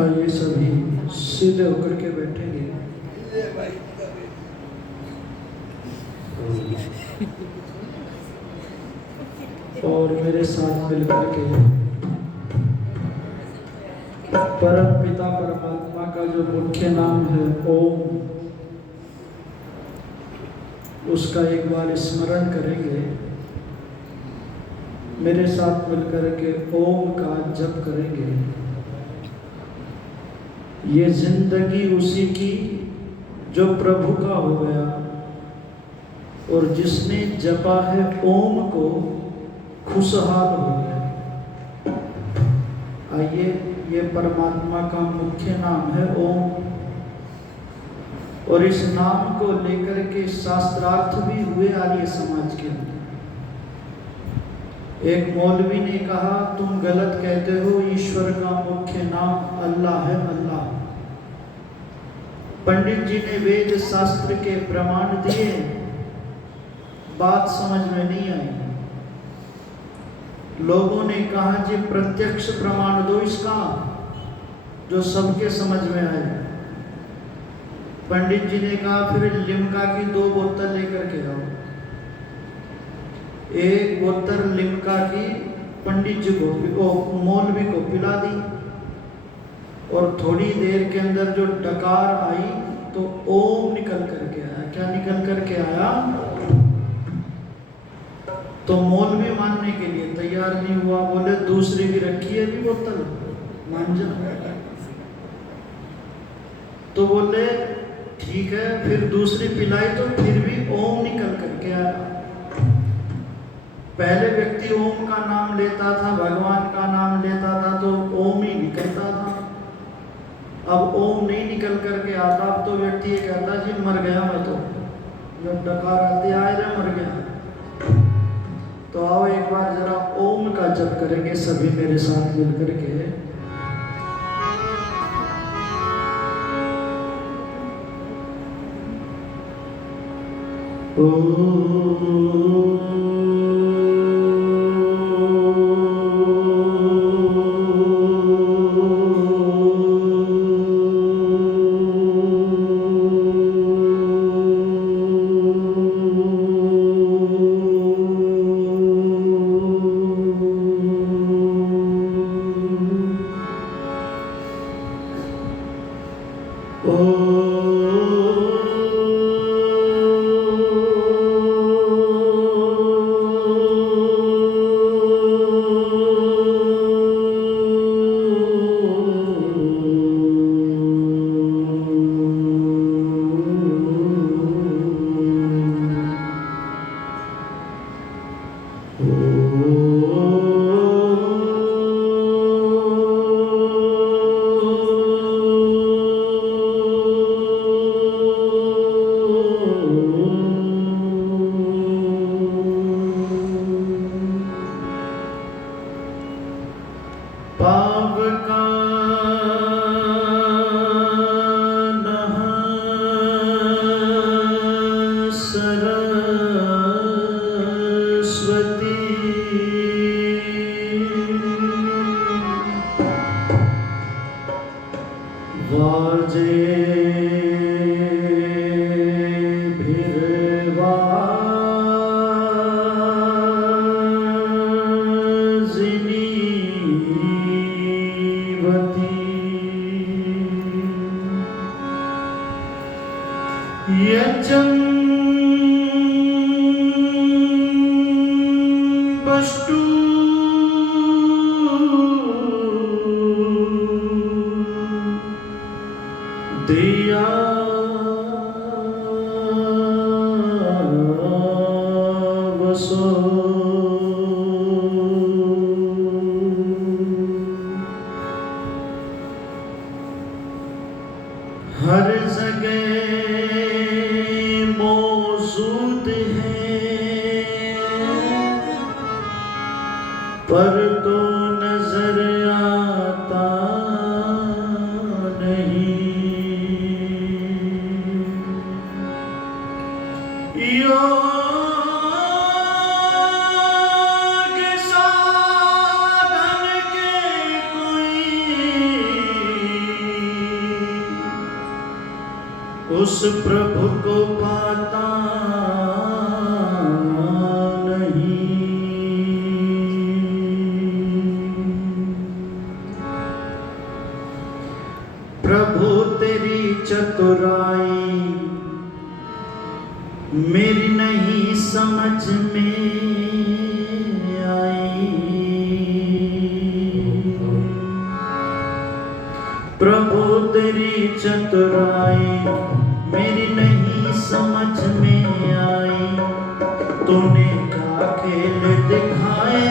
आइए सभी सीधे होकर के बैठेंगे। और मेरे साथ मिलकर के परम पिता परमात्मा का जो मुख्य नाम है ओम, उसका एक बार स्मरण करेंगे। मेरे साथ मिलकर के ओम का जप करेंगे। ये जिंदगी उसी की जो प्रभु का हो गया, और जिसने जपा है ओम को खुशहाल हो गया। आइए, ये परमात्मा का मुख्य नाम है ओम, और इस नाम को लेकर के शास्त्रार्थ भी हुए आर्य समाज के अंदर। एक मौलवी ने कहा, तुम गलत कहते हो, ईश्वर का मुख्य नाम अल्लाह है, अल्लाह। पंडित जी ने वेद शास्त्र के प्रमाण दिए, बात समझ में नहीं आई। लोगों ने कहा, जी प्रत्यक्ष प्रमाण दो इसका, जो सबके समझ में आए। पंडित जी ने कहा, फिर लिम्का की 2 बोतल लेकर के आओ। एक बोतल लिम्का की पंडित जी को, मौलवी को पिला दी, और थोड़ी देर के अंदर जो डकार आई तो ओम निकल करके आया। क्या निकल करके आया? तो मौलवी मानने के लिए तैयार नहीं हुआ, बोले दूसरी भी रखी है भी बोतल, मान जा। तो बोले ठीक है, फिर दूसरी पिलाई तो फिर भी ओम निकल करके आया। पहले व्यक्ति ओम का नाम लेता था, भगवान का नाम लेता था, तो ओम ही निकलता था। अब ओम नहीं निकल करके आता, अब तो व्यक्ति ये कहता, जी मर गया मैं तो, जब डकार आते आए रे मर गया। तो आओ एक बार जरा ओम का जप करेंगे सभी मेरे साथ मिलकर के। हर जगह मौजूद है, पर तो नजर आता नहीं। योग साधन के कोई उस प्रभु को पाता नहीं। प्रभु तेरी चतुराई मेरी नहीं समझ में आई। प्रभु तेरी चतुराई मेरी नहीं समझ में आई। तूने क्या खेल दिखाए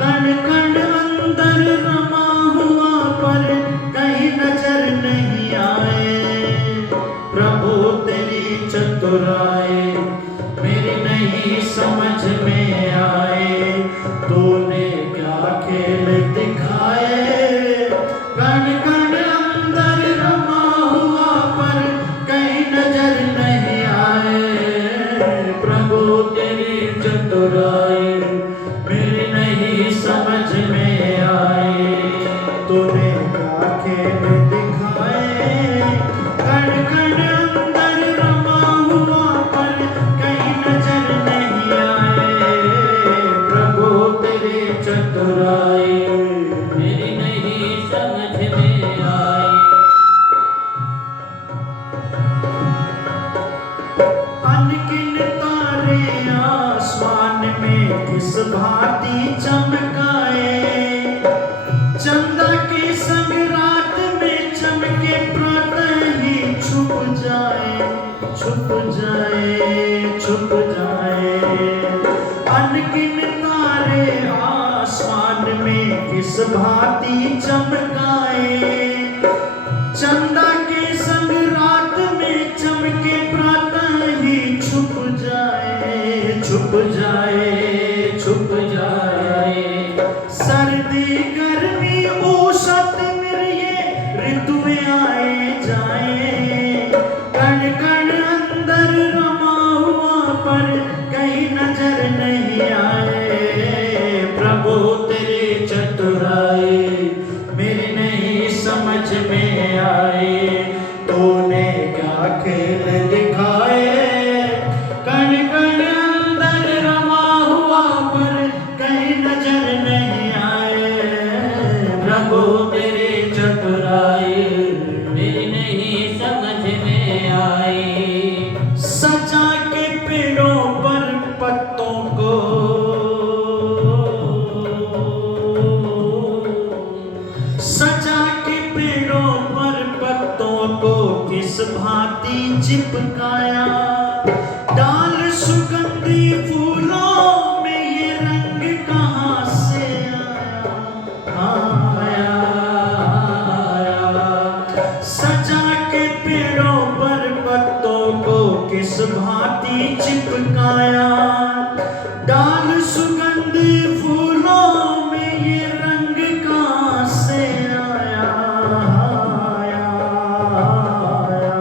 कण कण अंदर रमा हुआ पर कहीं नजर नहीं आए। प्रभु तेरी चतुराई मेरी नहीं समझ में आए। तूने क्या खेल दिखाए कण कण अंदर रमा हुआ पर कहीं नजर नहीं आए। प्रभु तेरी चतुराई मेरी नहीं समझ में आए। तूने क्या खेल दिखाए कण कण अंदर रमा हुआ पर कहीं नजर नहीं आए। प्रभु तेरी चतुराई मेरी नहीं समझ में आई। अनगिन तारे आसमान में किस भांति चमकाए। चंदा के संग रात में चमके प्रातः ही छुप जाए, छुप जाए, छुप जाए। अनगिन तारे आसमान में किस भांति चमकाए। चंदा के संग रात में चमके प्रातः ही छुप जाए, छुप जाए, छुप जाए। सर्दी गर्मी औसत ये ऋतुएं आए जाए। कण कण अंदर रमा हुआ पर कहीं नजर नहीं आए। प्रभु तेरी चतुराई मेरी नहीं समझ में आए। तूने क्या खेल दिखाए कण कण अंदर रमा हुआ पर कहीं नजर नहीं आए। प्रभु तेरी चतुराई मेरी नहीं समझ में आई। सजा के पेड़ों पर पत्तों को सजा के पेड़ों पर पत्तों को किस भांति चिपकाया। डाल सुगंधी फूलों में ये रंग कहाँ से आया, आया। सजा के पेड़ों पर पत्तों को किस भांति चिपकाया। डाल सुगंधी फूलों में ये रंग कहाँ से आया, आया, आया।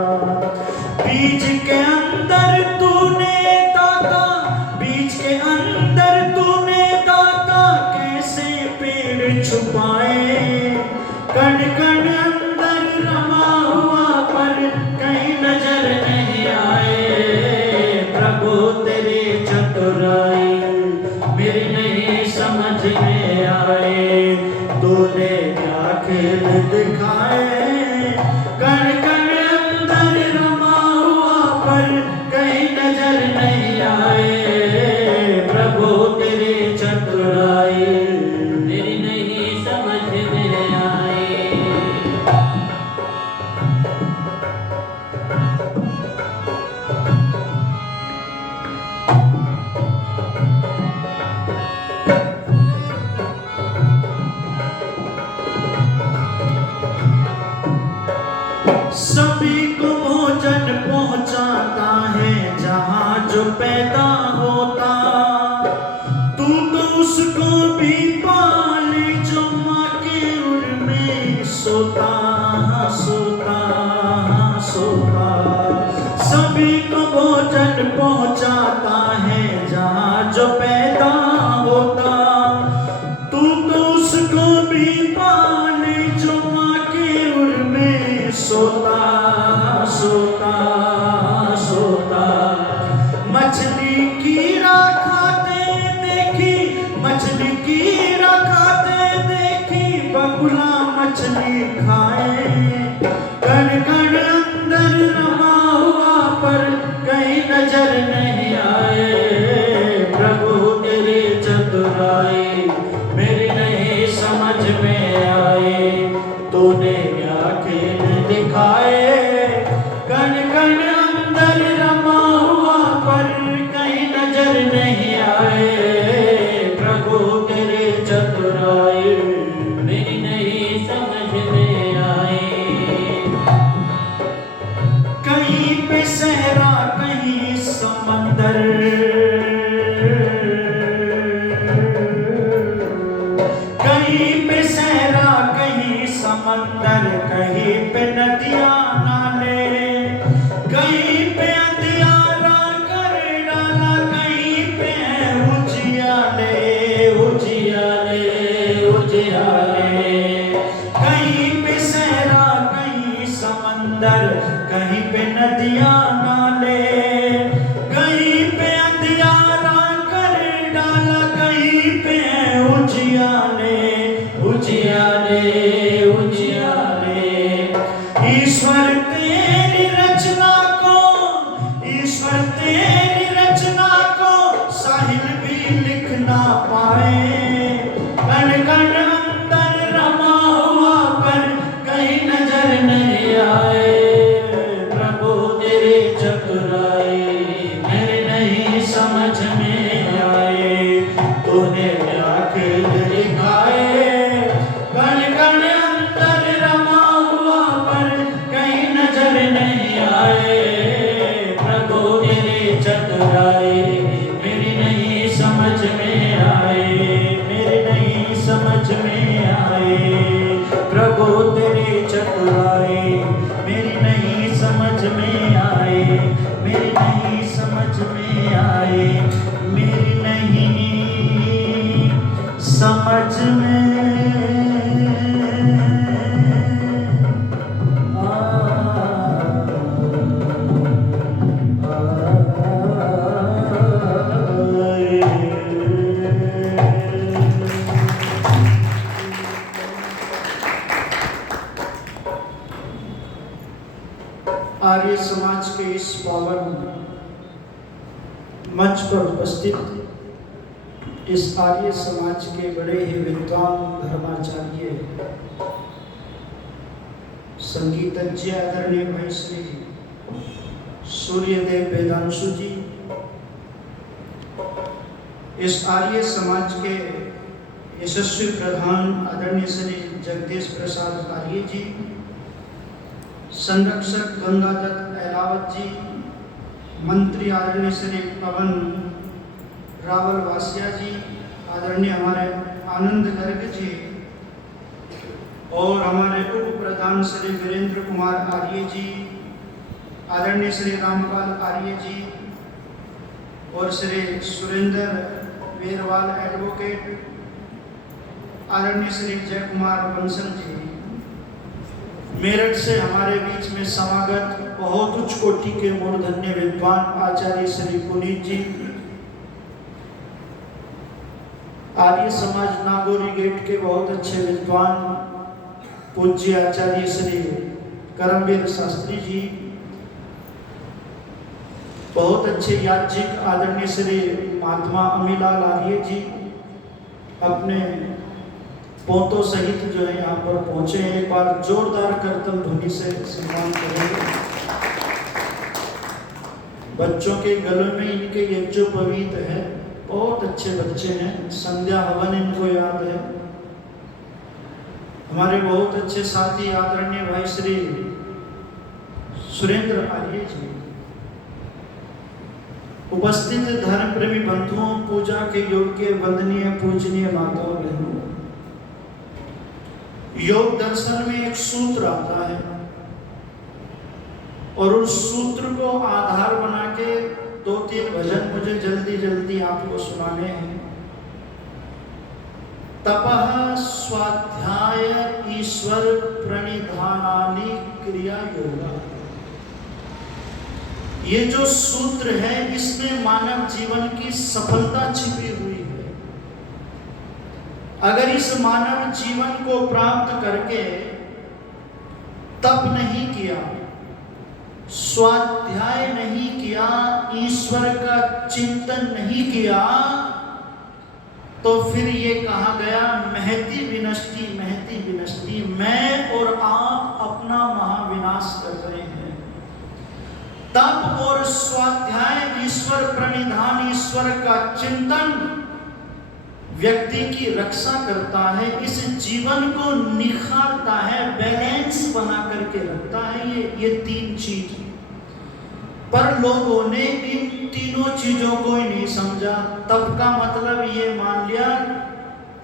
बीज के अंदर तूने दाता, बीज के अंदर तूने दाता कैसे पेड़ छुपाए। कण कण अंदर रमा हुआ पर कहीं नजर नहीं आए। प्रभु तेरी चतुराई मेरी नहीं समझ में आए। तूने क्या खेल दिखाए कण कण अंदर रमा हुआ पर कहीं नजर नहीं आए। प्रभु तेरी चतुराई मेरी नहीं समझ में आई। सभी को भोजन पहुंचाता है जहां जो पैदा होता। तू तो उसको भी पाले जो माँ के उर में सोता, सोता, सोता। सभी को भोजन पहुंचाता है जहां जो पैदा होता। तू तो उसको भी पाले जो माँ के उर में सोता, सोता। बगुला मछली खाए, कण कण अंदर रमा हुआ पर कहीं नजर नहीं आए। प्रभु तेरी चतुराई मेरी नहीं समझ में आए, तूने क्या खेल दिखाए। कण कण अंदर रमा हुआ पर कहीं नजर नहीं आए। प्रभु तेरी चतुराई मेरी नहीं समझ में आई। कहीं पे सहरा कहीं समंदर, कहीं पे सहरा कहीं समंदर, कहीं पे नदियां नाले, कहीं पे अंधियारा कर डाला, कहीं पे उजियाले उजियाले उजियाले। कहीं पे सहरा कहीं समंदर, कहीं पे नदियां नाले, कहीं पे अंधियारा कर डाला, कहीं पे उजियाले उजियाले उजियाले। ईश्वर तेरी रचना को, ईश्वर तेरी रचना को साहिल भी लिख ना पाए। कण कण अंदर रमा हुआ पर कहीं नजर नहीं आए। प्रभु तेरी चतुराई मेरे नहीं समझ में आए, तूने क्या खेल दिखाए। कण कण अंदर रमा हुआ पर कहीं नजर नहीं आए। प्रभु तेरी चतुराई मेरी नहीं समझ में आए, मेरी नहीं समझ में आए। प्रभु तेरी चतुराई मेरी नहीं समझ में आए, मेरी नहीं समझ में आए, मेरी नहीं समझ में आर्य समाज के इस पावन मंच पर उपस्थित इस आर्य समाज के बड़े ही विद्वान धर्माचार्य संगीतज्ञ आदरणीय भाई श्री सूर्यदेव वेदांशु जी, इस आर्य समाज के यशस्वी प्रधान आदरणीय श्री जगदीश प्रसाद आर्य जी, संरक्षक गंगादत्त एलावत जी, मंत्री आदरणीय श्री पवन रावल वासिया जी, आदरणीय हमारे आनंद गर्ग जी और हमारे उप प्रधान श्री वीरेंद्र कुमार आर्य जी, आदरणीय श्री रामपाल आर्य जी और श्री सुरेंद्र वेरवाल एडवोकेट, आदरणीय श्री जय कुमार बंसल जी, मेरठ से हमारे बीच में समागत बहुत उच्च कोटि के मूर्धन्य विद्वान आचार्य श्री पुनीत जी, आर्य समाज नागौरी गेट के बहुत अच्छे विद्वान पूज्य आचार्य श्री करमवीर शास्त्री जी, बहुत अच्छे याज्ञिक आदरणीय श्री महात्मा अमीलाल आर्य जी, अपने पोतों सहित जो है यहाँ पर पहुंचे हैं। एक बार जोरदार करतल ध्वनि से सम्मान करेंगे। बच्चों के गलों में इनके यज्ञोपवीत है, बहुत अच्छे बच्चे हैं, संध्या हवन इनको याद है। हमारे बहुत अच्छे साथी आदरणीय भाई श्री सुरेंद्र आर्य जी, उपस्थित धर्म प्रेमी बंधुओं, पूजा के योग्य वंदनीय पूजनीय माताओं बहनों, योग दर्शन में एक सूत्र आता है और उस सूत्र को आधार बना के 2-3 भजन मुझे जल्दी जल्दी आपको सुनाने हैं। तपः स्वाध्याय ईश्वर प्रणिधानानि क्रिया योगा, ये जो सूत्र है इसमें मानव जीवन की सफलता छिपी हुई है। अगर इस मानव जीवन को प्राप्त करके तप नहीं किया, स्वाध्याय नहीं किया, ईश्वर का चिंतन नहीं किया, तो फिर ये कहा गया महती विनष्टि, महती विनष्टि, मैं और आप अपना महाविनाश कर रहे हैं। तप और स्वाध्याय, ईश्वर प्रणिधान, ईश्वर का चिंतन व्यक्ति की रक्षा करता है, इस जीवन को निखारता है, बैलेंस बना करके रखता है। ये तीन चीज, पर लोगों ने इन तीनों चीजों को ही नहीं समझा। तप का मतलब ये मान लिया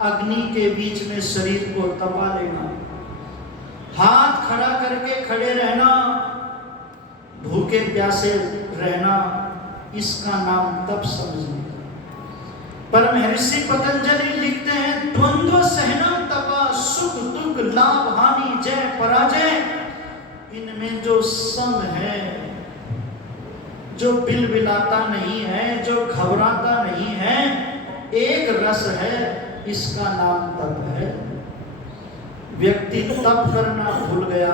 अग्नि के बीच में शरीर को तपा लेना, हाथ खड़ा करके खड़े रहना, भूखे प्यासे रहना, इसका नाम तप समझिए। पर महर्षि पतंजलि लिखते हैं द्वंद्व सहनम तपा, सुख दुख लाभ हानि जय पराजय, इनमें जो सम है, जो बिलबिलाता नहीं है, जो घबराता नहीं है, एक रस है, इसका नाम तप है। व्यक्ति तप करना भूल गया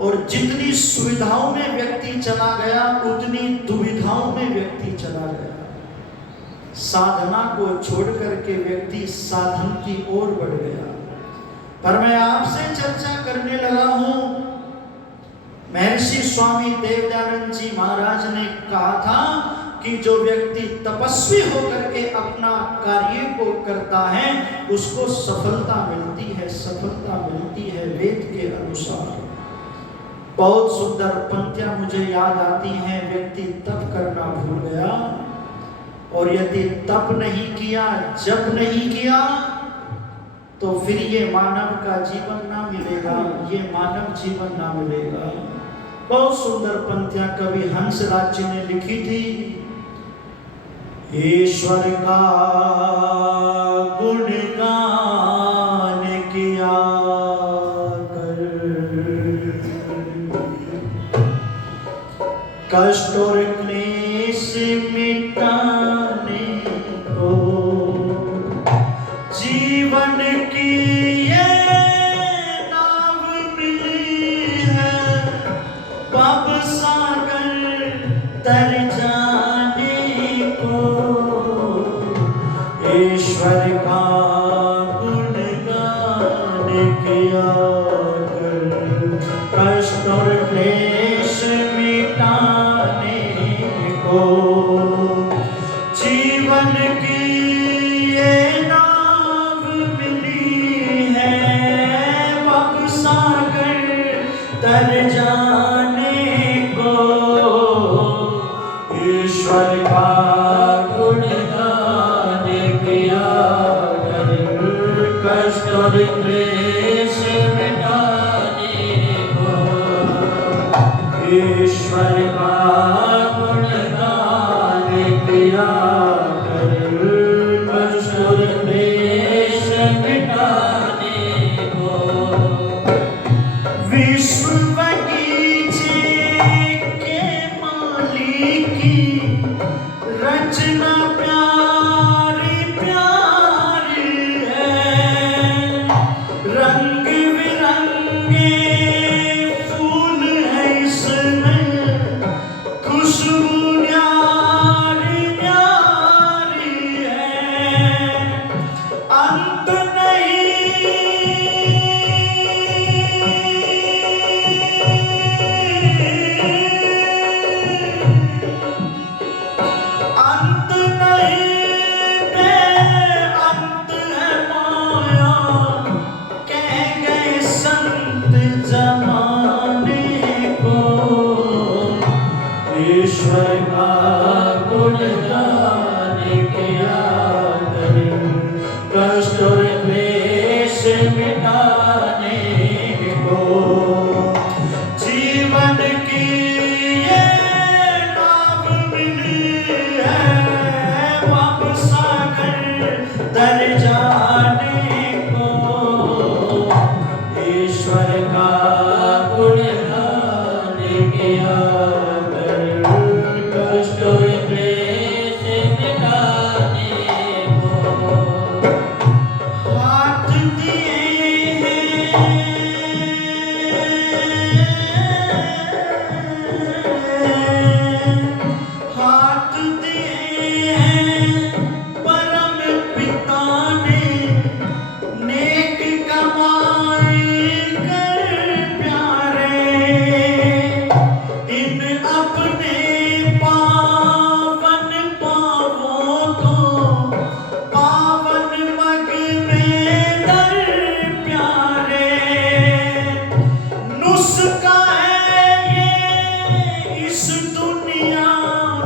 और जितनी सुविधाओं में व्यक्ति चला गया उतनी दुविधाओं में व्यक्ति चला गया। साधना को छोड़ करके व्यक्ति साधन की ओर बढ़ गया। पर मैं आपसे चर्चा करने लगा हूं, महर्षि स्वामी देवदयानंद जी महाराज ने कहा था कि जो व्यक्ति तपस्वी होकर के अपना कार्य को करता है उसको सफलता मिलती है, सफलता मिलती है वेद के अनुसार। बहुत सुंदर पंक्तियां मुझे याद आती हैं। व्यक्ति तप करना भूल गया और यदि तप नहीं किया, जप नहीं किया, तो फिर ये मानव का जीवन ना मिलेगा, ये मानव जीवन ना मिलेगा। बहुत सुंदर पंक्तियां कवि हंसराज जी ने लिखी थी। ईश्वर का गुणगान किया कर, कष्ट और क्लेश मिटाने को, जीवन की ये नाव मिली है, पाप सागर तर जाने को। ईश्वर का गुणगान किया कर, कष्ट और क्लेश मिटाने को, जीवन की ये नाव मिली है, पाप सागर तर जाने को। ईश्वर का गुणगान किया कर, कष्ट और क्लेश मिटाने को। ईश्वर का गुणगान किया कर, कष्ट और क्लेश मिटाने को। विश्व बगीचे के मालिक की रचना प्यारी प्यारी है, रंग बिरंगे फूल है इसमें, खुशबू नुस्खा है ये इस दुनिया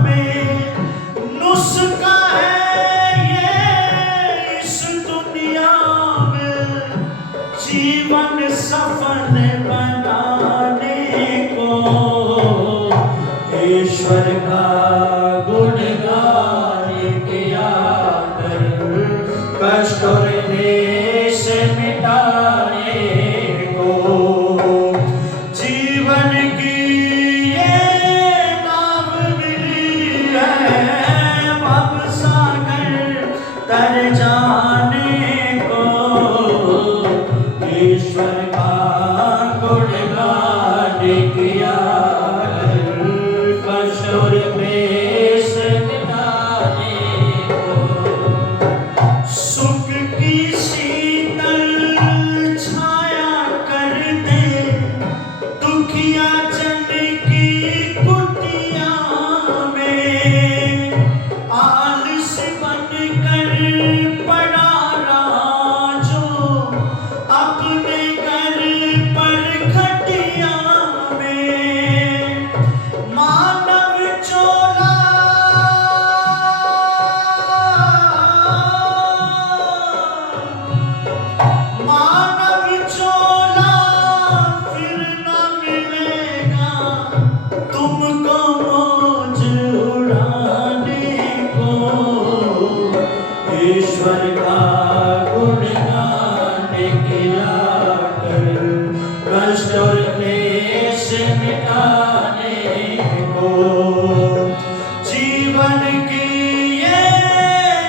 में, नुस्खा है ये इस दुनिया में, जीवन सफल बनाने को। ईश्वर का गुणगान किया कर, कष्ट और क्लेश मिटाने को। जीवन की ये नाव मिली है, भव सागर तर जाने को। ईश्वर का गुणगान किया कर, कष्ट और क्लेश मिटाने को। सुख की शीतल छाया कर दे, दुखिया जन की कुटिया में। आलस बनकर पड़ा रहा जो, अपने घर पर खटिया में। मानव चोला मानव चोला फिर न मिलेगा, तुमको मौज उड़ाने को। ईश्वर का गुणगान किया कर, कष्ट और क्लेश मिटाने को। जीवन की ये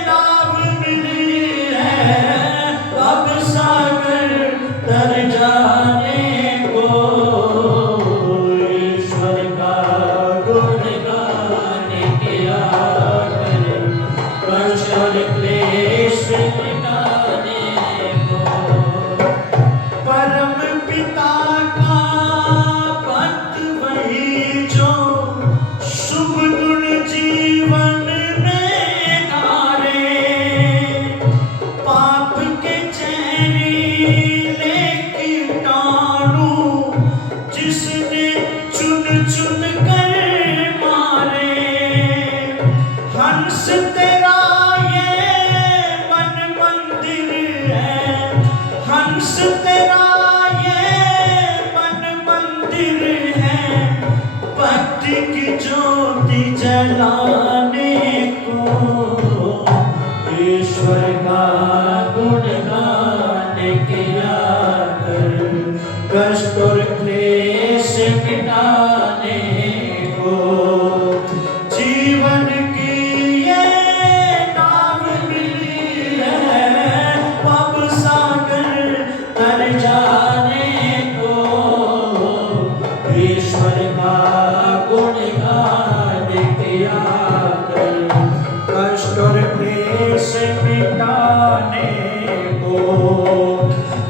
नाव मिली है, अब सागर तर जाने को। ईश्वर का गुणगान किया कर, कष्ट और क्लेश मिटाने को। परम पिता का भक्त वही जो, शुभ गुण जीवन में धारे। पाप के जहरीले कीटाणु जिसने चुन चुन कर मारे। हंस तेरा ये मन मंदिर है, हंस तेरा ये मन मंदिर है, भक्ति की ज्योति जलाने को। ईश्वर का गुणगान किया कर, कष्ट और क्लेश मिटाने को। जीवन की ये नाव मिली है, अब सागर तर जाने को। ईश्वर का गुणगान किया कर, कष्ट और क्लेश मिटाने को।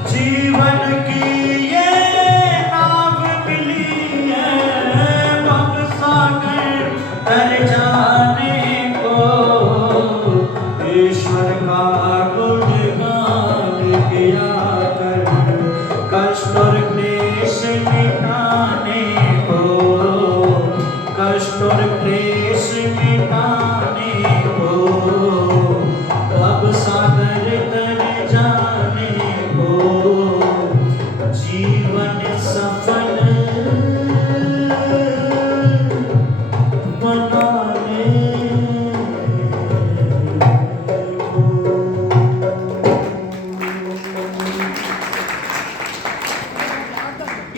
जीवन की ये नाव मिली है, भव सागर तर जाने को। ईश्वर का गुणगान किया कर, कष्ट और क्लेश मिटाने को। कष्ट और क्लेश मिटाने को, भव सागर तर जाने को। जीवन सफल बनाने को।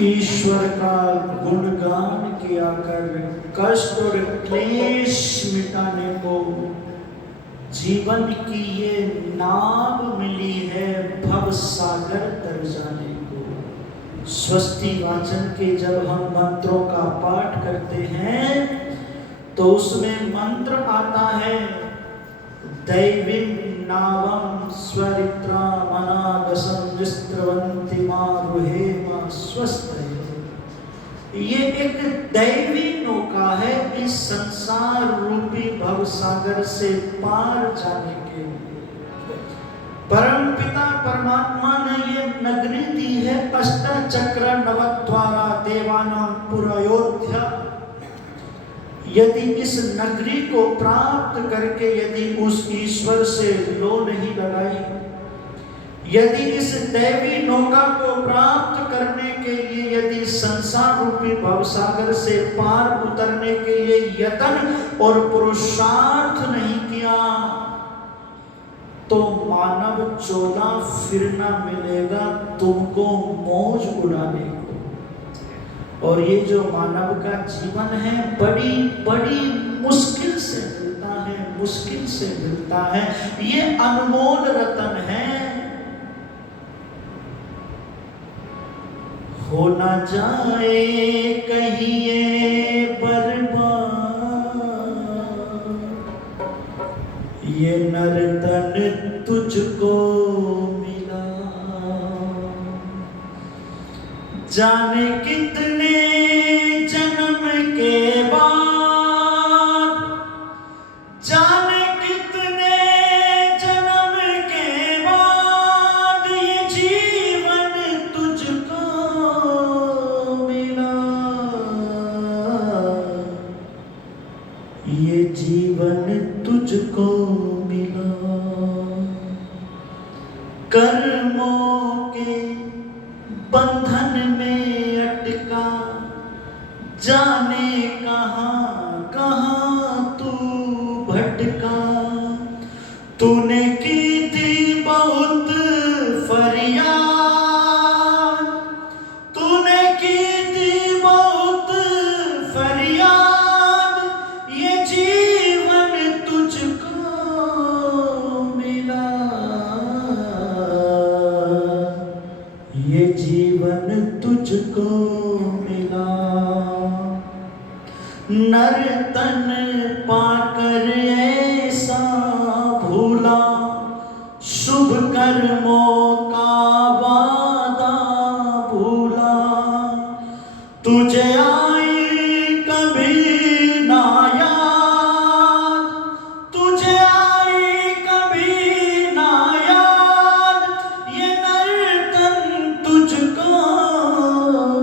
ईश्वर का गुणगान किया कर, कष्ट और क्लेश मिटाने को। जीवन की ये नाव मिली है, भव सागर तर जाने को। स्वस्ति वाचन के जब हम मंत्रों का पाठ करते हैं तो उसमें मंत्र आता है, दैवीं नावं स्वरित्रा मनागसं विस्त्रवन्ति मारुहेमा स्वस्त्रये। ये एक दैवी नौका है इस संसार रूपी भव सागर से पार जाने के लिए। परमपिता परमात्मा ने ये नगरी दी है, अष्टचक्र नवद्वारा इस नगरी को प्राप्त करके यदि उस ईश्वर से लो नहीं लगाई, यदि इस दैवी नौका को प्राप्त करने के लिए यदि संसार रूपी भवसागर से पार उतरने के लिए यत्न और पुरुषार्थ नहीं किया, तो मानव चोला फिरना मिलेगा तुमको मौज उड़ाने को। और ये जो मानव का जीवन है बड़ी बड़ी मुश्किल से मिलता है, मुश्किल से मिलता है। ये अनमोल रतन है। हो ना जाए कहीं ये बर्बाद, ये नर्तन तुझको मिला। जाने कितने जन्म के बाद, जाने कितने जन्म के बाद ये जीवन तुझको मिला। ये जीवन तुझको मिला। कर्मों के बंधन में अटका, जाने कहां कहां तू भटका। तूने की थी बहुत फरियाद, तूने की थी बहुत फरियाद, ये जीवन तुझको मिला। ये जीवन तुझको मिला। नर्तन पाकर ऐसा भूला, शुभ कर्मों का वादा भूला। तुझे आई कभी ना याद, तुझे आई कभी ना याद, ये नर्तन तुझको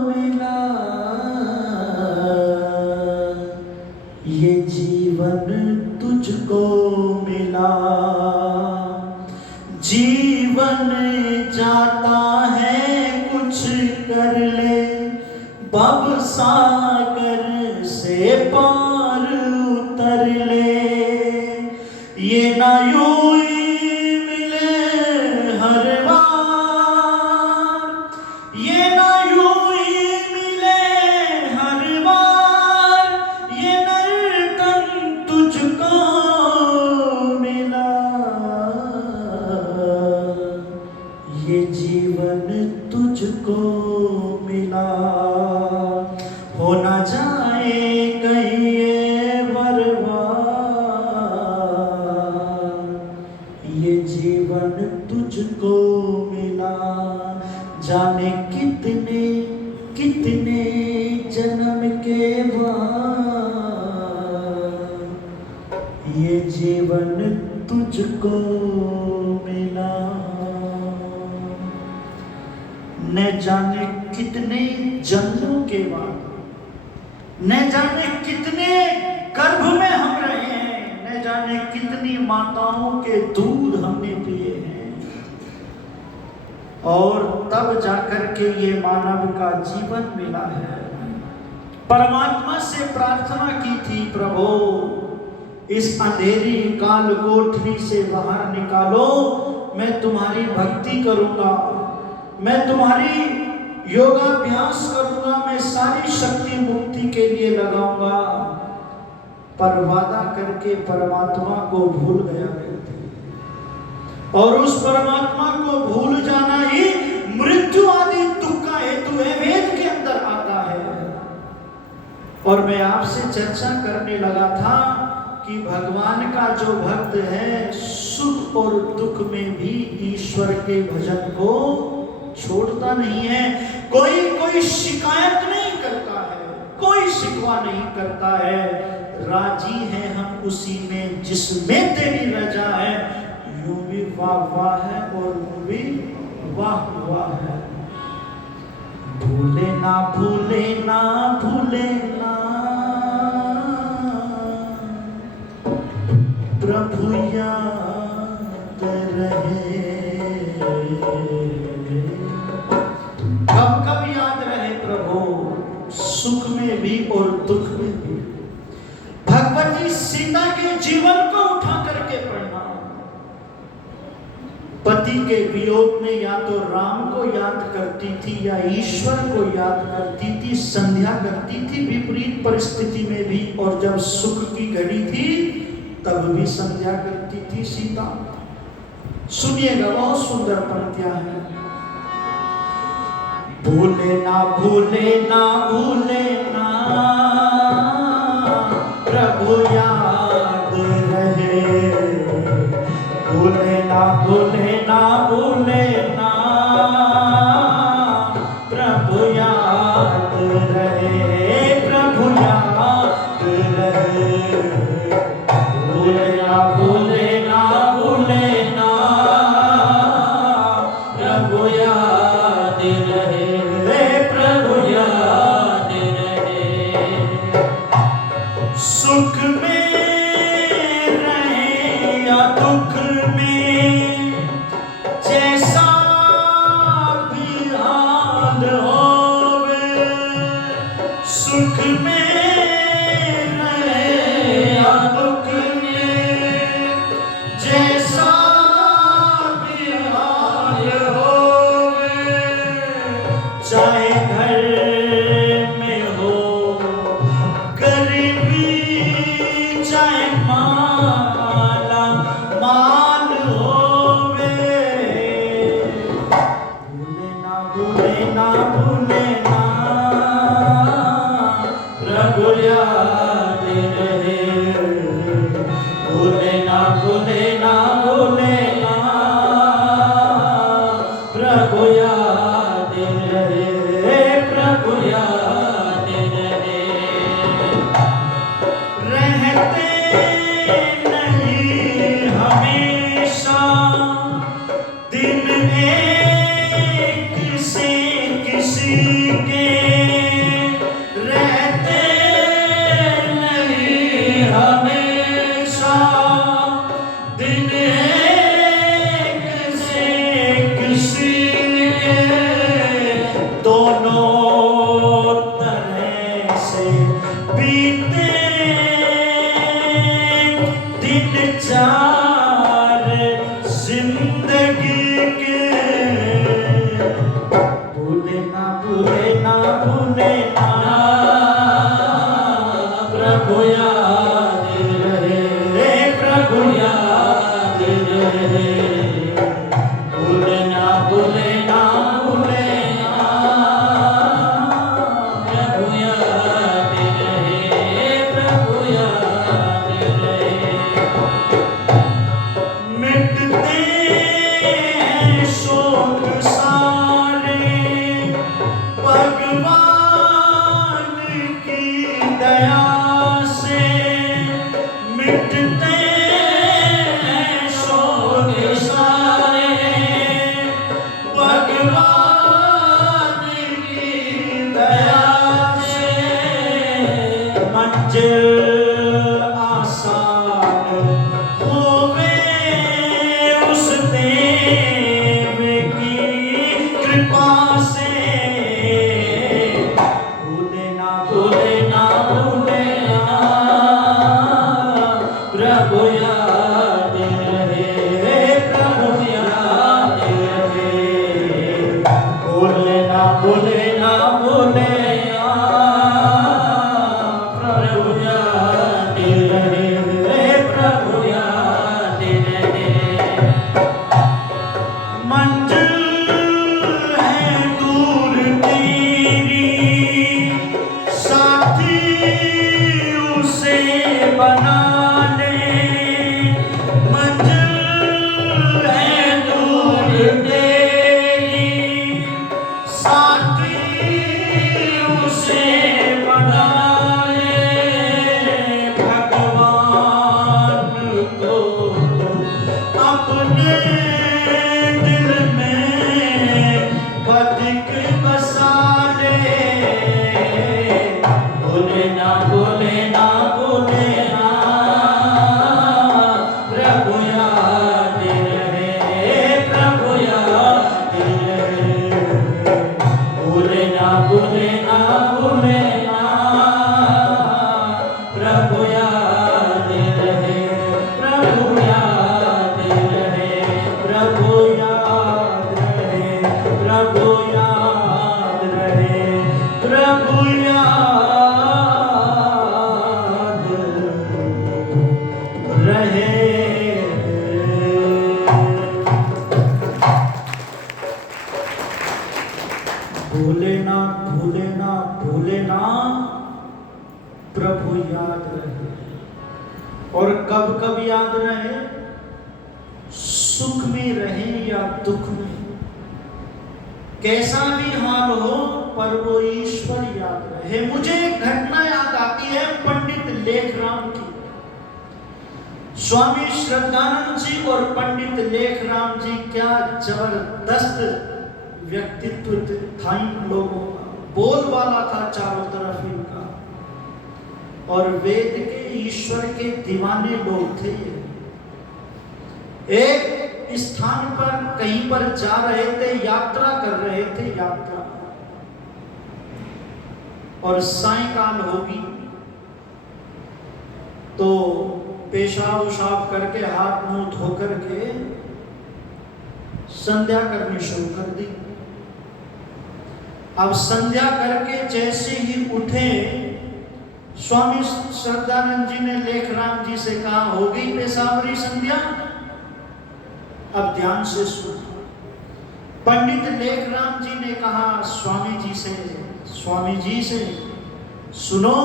मिला। ये जीवन तुझको मिला। जीवन जाता है कुछ कर ले, भवसागर से पार उतर ले। ये ना यूं ही मिले हर बार, ये ना यूं ही मिले हर बार, ये नर्तन तुझको मिला। ये जीवन तुझको मिला। हो ना जाए कहीं ये बर्बाद, ये जीवन तुझको मिला। जाने कितने कितने जन्म के बाद, ये जीवन तुझको मिला। न जाने कितने जन्मों के बाद, न जाने कितने गर्भ में हम रहे हैं, न जाने कितनी माताओं के दूध हमने पिए हैं, और तब जाकर के ये मानव का जीवन मिला है। परमात्मा से प्रार्थना की थी, प्रभु इस अंधेरी काल कोठरी से बाहर निकालो, मैं तुम्हारी भक्ति करूंगा, मैं तुम्हारी योगाभ्यास करूंगा, मैं सारी शक्ति मुक्ति के लिए लगाऊंगा। पर वादा करके परमात्मा को भूल गया व्यक्ति, और उस परमात्मा को भूल जाना ही मृत्यु आदि दुख का हेतु है, वेद के अंदर आता है। और मैं आपसे चर्चा करने लगा था कि भगवान का जो भक्त है सुख और दुख में भी ईश्वर के भजन को छोड़ता नहीं है। कोई शिकायत नहीं करता है, कोई शिकवा नहीं करता है। राजी है हम उसी में जिसमें तेरी रजा है। यूं भी वाह वाह है और यूं भी वाह वाह है। भूले ना भूले ना भूले ना, कब याद रहे प्रभु? सुख में भी और दुख में भी। भगवती सीता के जीवन को उठा करके पढ़ना। पति के वियोग में या तो राम को याद करती थी या ईश्वर को याद करती थी, संध्या करती थी विपरीत परिस्थिति में भी, और जब सुख की घड़ी थी तब भी संध्या करती थी सीता। सुनिएगा, बहुत सुंदर पंक्तियां हैं। भूले ना भूले ना भूले ना प्रभु याद रहे, भूले ना भूले ना भूले ना प्रभु याद रहे, प्रभु याद रहे। भूले ना भूले ना भूले ना प्रभु याद रहे, प्रभु याद रहे। सुख में रहे या दुख में, जैसा भी हाल होवे, सुख में रहे या दुख में, जैसा भी हाल होवे, चाहे घर में हो गरीबी, चाहे माला माल होवे, भूले ना भूले ना भूले ना प्रभु याद रहे, भूले ना भूले ना भूले ना प्रभु याद रहे, प्रभु याद रहे। रहते नहीं हमेशा दिन एक से किसी के, रहते नहीं हमेशा दिन एक से किसी के, दोनों तरह से बीते दिन चार जिंदगी के। भूले ना भूले ना भूले ना प्रभु याद रहे, प्रभु याद रहे। भूले ना भूले ना भूले ना प्रभु याद रहे, प्रभु याद रहे। मिटते हैं शोक सारे भगवान की दया से, मिटते हैं शोक सारे भगवान की दया से। मंजिल आसान होवे उस देव की कृपा से, भूले ना भूले ना भूले ना प्रभु याद रहे, प्रभु याद रहे। भूले ना भूले ना भूले ना प्रभु याद रहे, प्रभु याद रहे। मंजिल है दूर तेरी, साथी उसे बना ले। मंजिल है दूर तेरी, साथी उसे बना ले। भगवान को अपने दिल में अधिक बसा ले। भूले ना भूले ना भूले ना प्रभु याद रहे, प्रभु याद रहे। भूले भूले ना भूले ना, प्रभु याद रहे, प्रभु याद रहे, प्रभु याद रहे, प्रभु याद रहे, प्रभु याद रहे। भूले ना भूले ना भूले ना, प्रभु याद रहे। और कब कब याद रहे? सुख में रहे या दुख में, कैसा भी हाल हो पर वो ईश्वर याद रहे। मुझे एक घटना याद आती है पंडित लेखराम की। स्वामी श्रद्धानंद जी और पंडित लेखराम जी, क्या जबरदस्त व्यक्तित्व था इन लोगों का। बोलबाला था चारों तरफ इनका, और वेद के ईश्वर के दीवाने लोग थे ये। एक स्थान पर कहीं पर जा रहे थे, यात्रा कर रहे थे, यात्रा, और सायंकाल होगी तो पेशाब उशाब करके हाथ मुंह धो करके संध्या करनी शुरू कर दी। अब संध्या करके जैसे ही उठे, स्वामी श्रद्धानंद जी ने लेखराम जी से कहा, हो गई पेशाबरी संध्या? अब ध्यान से सुनो। पंडित लेखराम जी ने कहा स्वामी जी से, सुनो,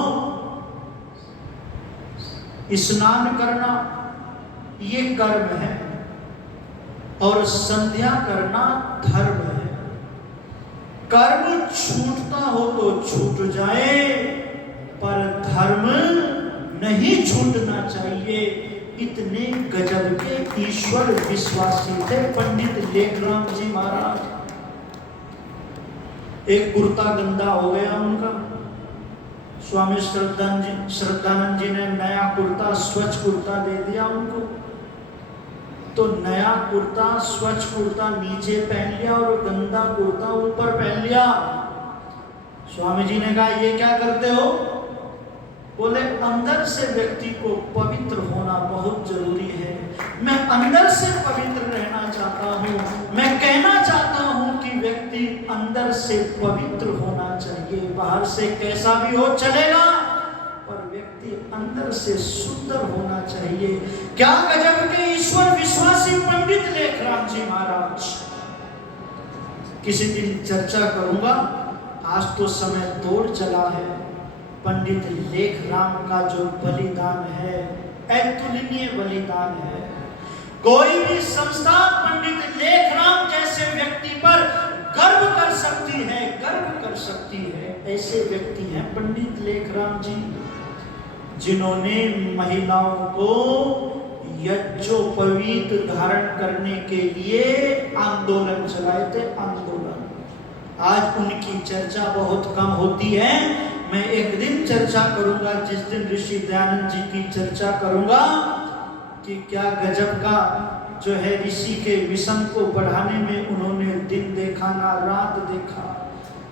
स्नान करना ये कर्म है और संध्या करना धर्म है। कर्म छूटता हो तो छूट जाए, पर धर्म नहीं छूटना चाहिए। इतने गजब के ईश्वर विश्वासी थे पंडित लेखराम जी महाराज। एक कुर्ता गंदा हो गया उनका, स्वामी श्रद्धानंद जी ने नया कुर्ता, स्वच्छ कुर्ता दे दिया उनको। तो नया कुर्ता, स्वच्छ कुर्ता नीचे पहन लिया और गंदा कुर्ता ऊपर पहन लिया। स्वामी जी ने कहा, ये क्या करते हो? बोले, अंदर से व्यक्ति को पवित्र होना बहुत जरूरी है। मैं अंदर से पवित्र रहना चाहता हूँ। मैं कहना चाहता हूँ कि व्यक्ति अंदर से पवित्र होना चाहिए। बाहर से कैसा भी हो चलेगा, पर व्यक्ति अंदर से सुंदर होना चाहिए। क्या गजब के ईश्वर विश्वासी पंडित लेखराम जी महाराज। किसी दिन चर्चा करूंगा, आज तो समय दौड़ चला है। पंडित लेखराम का जो बलिदान है, अतुलनीय बलिदान है। कोई भी संस्था पंडित लेखराम जैसे व्यक्ति पर गर्व कर सकती है, गर्व कर सकती है। ऐसे व्यक्ति हैं पंडित लेखराम जी, जिन्होंने महिलाओं को यज्ञोपवीत धारण करने के लिए आंदोलन चलाए थे, आंदोलन। आज उनकी चर्चा बहुत कम होती है। मैं एक दिन चर्चा करूंगा, जिस दिन ऋषि दयानंद जी की चर्चा करूंगा कि क्या गजब का जो है ऋषि के विषम को बढ़ाने में उन्होंने दिन देखा ना रात देखा।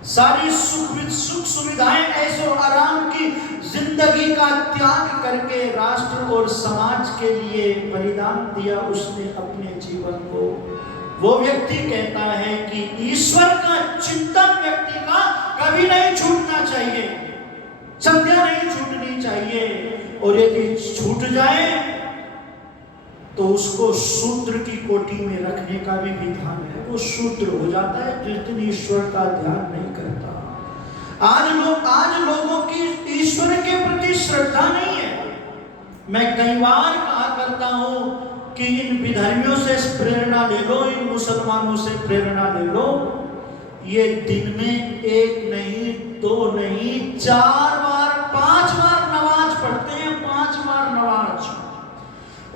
सारी सुख सुविधाएं, ऐशो आराम की जिंदगी का त्याग करके राष्ट्र और समाज के लिए बलिदान दिया उसने अपने जीवन को। वो व्यक्ति कहता है कि ईश्वर का चिंतन व्यक्ति का कभी नहीं छूटना चाहिए, संध्या नहीं छूटनी चाहिए, और यदि छूट जाए तो उसको शूद्र की कोटि में रखने का भी विधान है। वो शूद्र हो जाता है जिस दिन ईश्वर का ध्यान नहीं करता। आज लोगों की ईश्वर के प्रति श्रद्धा नहीं है। मैं कई बार कहा करता हूं कि इन विधर्मियों से प्रेरणा ले लो, इन मुसलमानों से प्रेरणा ले लो। ये दिन में एक नहीं, दो नहीं, 4 बार 5 बार नमाज पढ़ते हैं, 5 बार नमाज।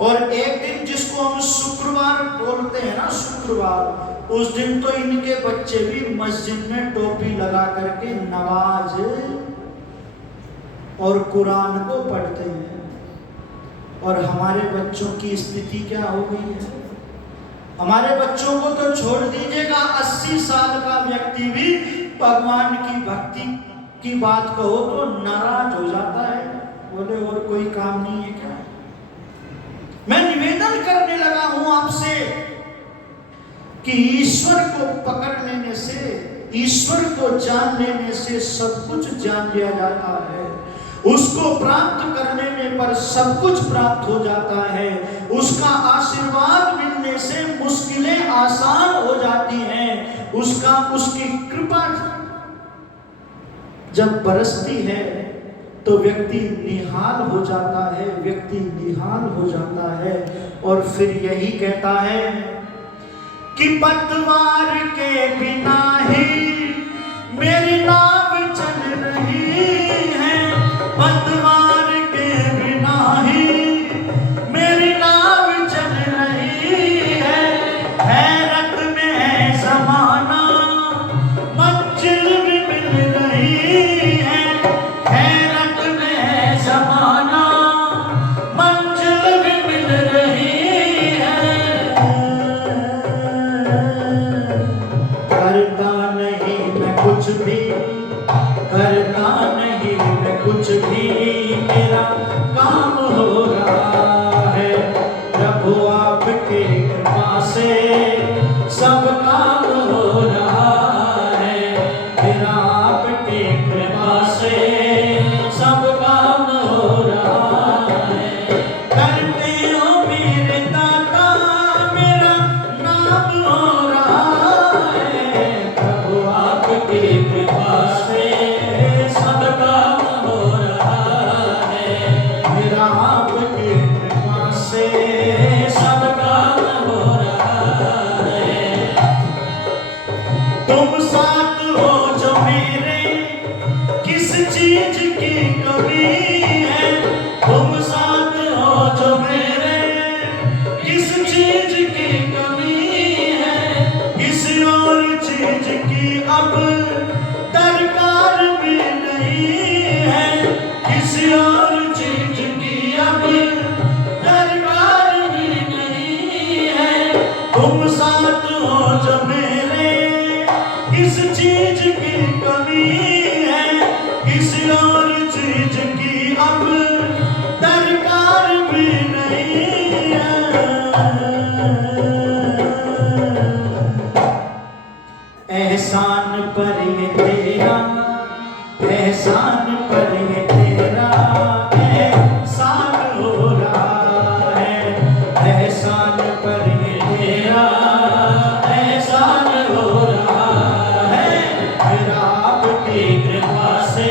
और एक दिन जिसको हम शुक्रवार बोलते हैं ना, शुक्रवार, उस दिन तो इनके बच्चे भी मस्जिद में टोपी लगा करके नमाज और कुरान को पढ़ते हैं। और हमारे बच्चों की स्थिति क्या हो गई है? हमारे बच्चों को तो छोड़ दीजिएगा, 80 साल का व्यक्ति भी भगवान की भक्ति की बात कहो तो नाराज हो जाता है, बोले और कोई काम नहीं है क्या। मैं निवेदन करने लगा हूं आपसे कि ईश्वर को पकड़ लेने से, ईश्वर को जान लेने से सब कुछ जान लिया जाता है। उसको प्राप्त करने में पर सब कुछ प्राप्त हो जाता है। उसका आशीर्वाद मिलने से मुश्किलें आसान हो जाती हैं। उसकी कृपा जब बरसती है तो व्यक्ति निहाल हो जाता है, व्यक्ति निहाल हो जाता है। और फिर यही कहता है कि पतवार के बिना ही मेरी नाव चल रही है, पतवार के बिना ही मेरी नाव चल रही है। हैरत में है ज़माना, मंजिल भी मिल रही है। हैरत में है ज़माना, मंजिल भी मिल रही है। करता नहीं मैं कुछ भी, करता नहीं मैं कुछ भी, मेरा काम हो रहा है। प्रभु आपके कृपा से सब काम हो रहा है। मेरा आपके कृपा से सब काम हो रहा है। करते हो मेरे दाता, मेरा नाम हो रहा है। प्रभु आपकी कृपा से सब काम हो रहा है। मेरा आपकी कृपा से सब काम हो रहा है। तुम साथ हो जो मेरे, किस चीज की कमी है। तुम साथ हो जो मेरे, किस चीज की कमी है। किसी और चीज की अब दरकार भी नहीं है। किसी और चीज की अब दरकार भी नहीं है। तुम साथ हो जो मेरे, किस चीज की कमी है। किसी और चीज की अब दरकार भी नहीं है। एहसान पर ये तेरा, एहसान पर ये तेरा एहसान हो रहा है। एहसान पर ये तेरा एहसान हो रहा है। मेरा आपकी कृपा से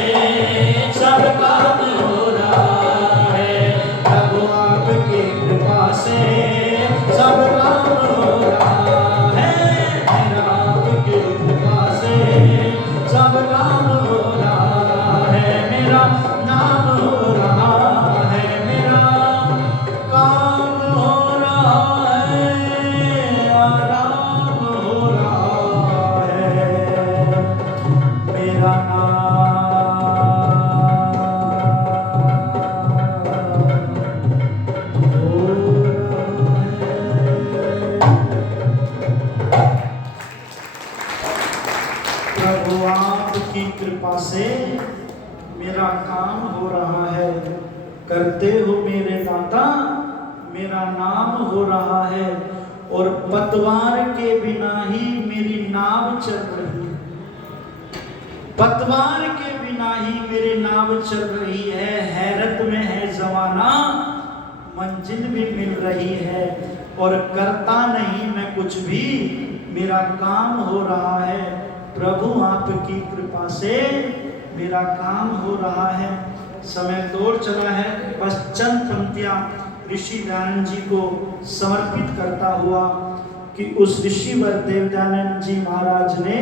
सब काम हो रहा है। प्रभु आपकी कृपा से सब काम हो रहा है। मेरा आपकी कृपा से सब काम हो रहा है। मेरा नाम हो रहा है। मेरा काम हो रहा है। आराम हो रहा है। मेरा प्रभु आपकी कृपा से मेरा काम हो रहा है। करते हो मेरे दाता, मेरा नाम हो रहा है। और पतवार के बिना ही मेरी नाव चल रही है। पतवार के बिना ही मेरी नाव चल रही है। हैरत में है ज़माना, मंजिल भी मिल रही है। और करता नहीं मैं कुछ भी, मेरा काम हो रहा है। प्रभु आपकी कृपा से मेरा काम हो रहा है। समय दौड़ चला है। बस चंद पंक्तियां ऋषि दयानंद जी को समर्पित करता हुआ कि उस ऋषिवर देवदयानंद जी महाराज ने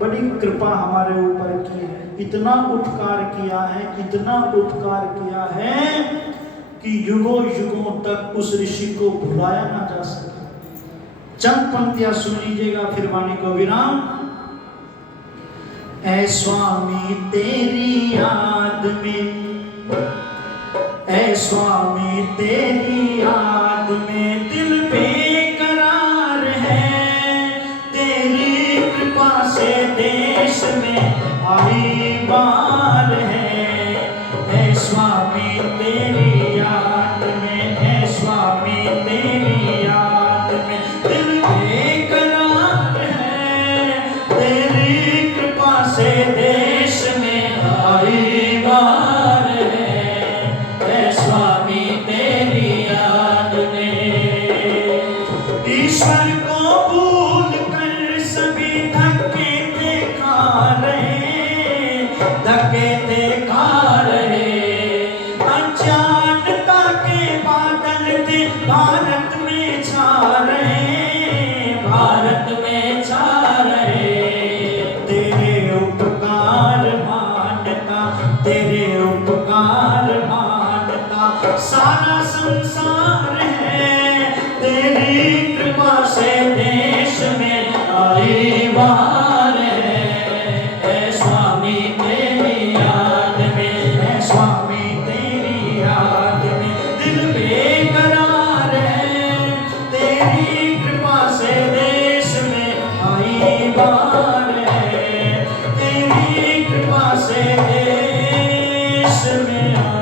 बड़ी कृपा हमारे ऊपर की है। इतना उपकार किया है, इतना उपकार किया है कि युगों युगों तक उस ऋषि को भुलाया ना जा सके। चंद पंक्तियां सुन लीजिएगा, फिर वाणी को विराम। ऐ स्वामी तेरी याद में, ऐ स्वामी तेरी याद में दिल बेकरार है। तेरी कृपा से देश आई बार है स्वामी तेरी याद में, है स्वामी तेरी याद में दिल बेकरार है, तेरी कृपा से देश में आई बार है स्वामी तेरी याद में। ईश्वर को भूल कर सभी धक्के देखा रहे, धक्के देखा रहे, अज्ञानता के बादल थे भारत में छा रहे, भारत में छा रहे। तेरे उपकार मानता, तेरे उपकार मानता सारा संसार है, तेरी कृपा से देश में आई बार है स्वामी तेरी याद में, है स्वामी तेरी याद में दिल बेकरार है, तेरी कृपा से देश में आई बार है, तेरी कृपा से देश में आई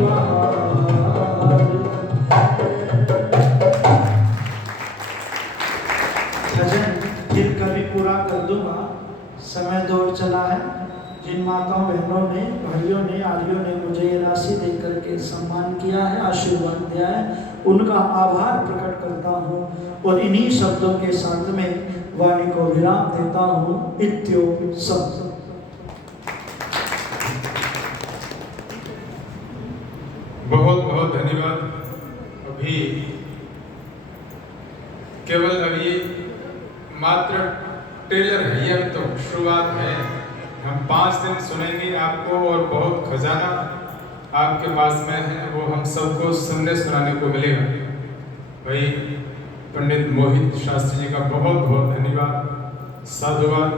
बार। भजन फिर कभी पूरा कर दूंगा, समय दौड़ चला है। जिन माताओं बहनों ने, भाइयों ने, आलियों ने मुझे ये राशि दे करके सम्मान किया है, आशीर्वाद दिया है, उनका आभार प्रकट करता हूँ और इन्हीं शब्दों के साथ में वाणी को विराम देता हूँ। इत्यो सब। बहुत बहुत धन्यवाद। अभी केवल अभी मात्र ट्रेलर है, ये तो शुरुआत है। हम 5 दिन सुनेंगे आपको और बहुत खजाना आपके पास में है, वो हम सबको सुनने सुनाने को मिलेगा। भाई पंडित मोहित शास्त्री जी का बहुत बहुत धन्यवाद, साधुवाद।